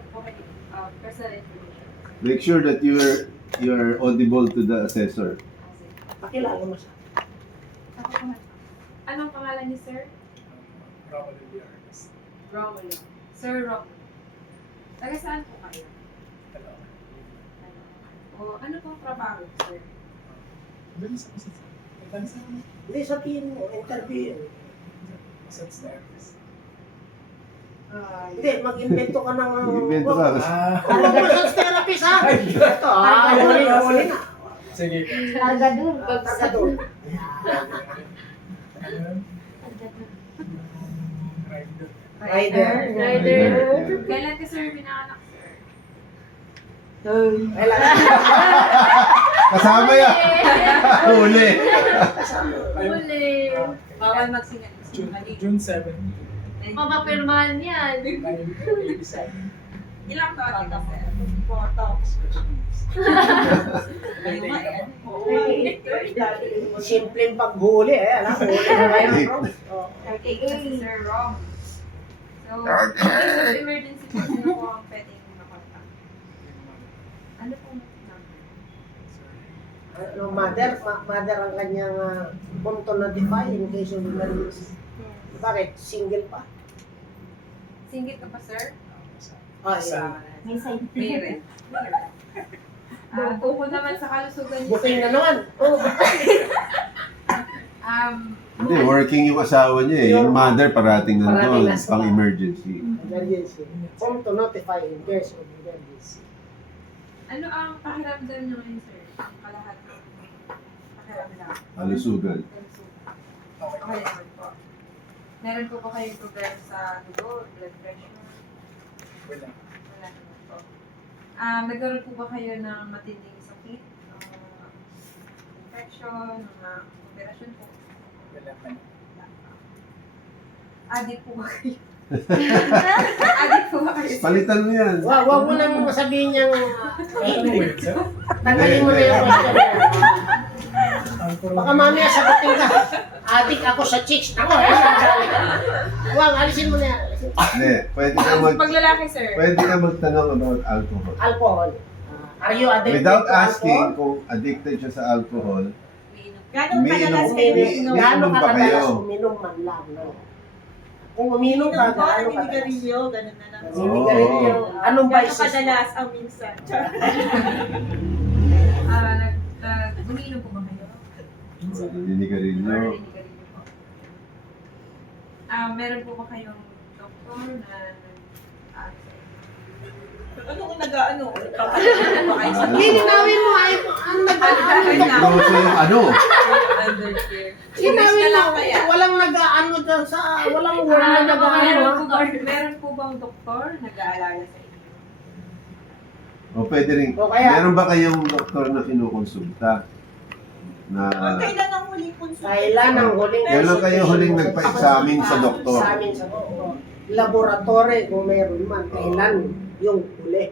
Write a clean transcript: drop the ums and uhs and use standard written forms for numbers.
ko po kayo personal information. Make sure that you're audible to the assessor. Pakilala mo siya. Ako po nga. Anong pangalan niyo, sir? Romulo Villarnes. Romulo. Sir Romulo. Taga saan po kayo? O ano pong trabaho, sir? Doon sa isa. Bansa mo. Hindi, sabihin mo, interview yun. Sa service. Hindi, mag-invento ka ng... Invento ka. Conversations therapist, ha? Ito, huli na. Sige. Cargador. Cargador. Ano yun? Rider. Rider. Kailan ka, sir, pinanganak, sir? Kailangan. Kasama yan! Huli! Huli. Bawal magsingat. June 7. Papapirmahan yan. 1987. Ilang taon ka, sir? Simpleng paghuli, alam, huli na kayo. Okay, Sir Rom. So, case of emergency po, sino po ang pwedeng makontak? Ano pong number? Mother ang kanyang punto na defy in case of emergency. Bakit? Single pa? Single ka pa, sir? Yeah. May side. Meron. Tungkol naman sa kalusugan niyo, Booking na sir. naman. Hindi, working yung asawa niya eh. Yung mother parating na Parating doon, na sa- pang emergency. Emergency. Home to notify in case of emergency. Ano ang pakiramdam niyo ngayon, sir? Ang kalahat ng pakiramdam. Kalusugan. Okay naman po. Meron po ba kayong problema sa dugo, blood pressure? Wala. Wala naman po. Nagkaroon po ba kayo ng matinding sakit? Infection, operasyon po? Wala pa. Adik po ba kayo? Adik po ba kayo? Palitan mo yan. Wag mo nang masabihin niyang Wait, sir. tanggalin mo na yung question. Baka mamaya sagutin ka. Adik ako sa chicks. Ako, wag, alisin mo na yan. Hindi, Pag lalaki, sir. pwede ka magtanong about alcohol. Alcohol. Are you addicted Without to asking alcohol? kung addicted siya sa alcohol, Gano'ng Umiinom- kadalas kayo umi- umiinom? Gaano Umiinom ka ba kayo? kadalas uminom man lang, no? Kung uminom ka, Umiinom ko, gaano kadalas? naninigarilyo, gano'n na lang. Naninigarilyo. Anong Gano'ng vices? kadalas ang minsan? Gumiinom po ba kayo? naninigarilyo. Or naninigarilyo po? Meron po ba kayong doktor na Ano kung nag-ano? Hindi, linawin mo ay ang Ito siya yung ano. undercare? linawin mo. Walang nag-ano dyan sa, walang wala na nag-ano. Meron po bang doktor nag-aalala sa inyo? O pwede rin. O kaya- Meron ba kayong doktor na kinukonsulta? Na Kailan ang huling konsulta? Kailan ang huling Kailan kayo huling nagpa-examine sa doktor? Sa amin sa doktor. Laboratory kung meron man. Kailan yung huli.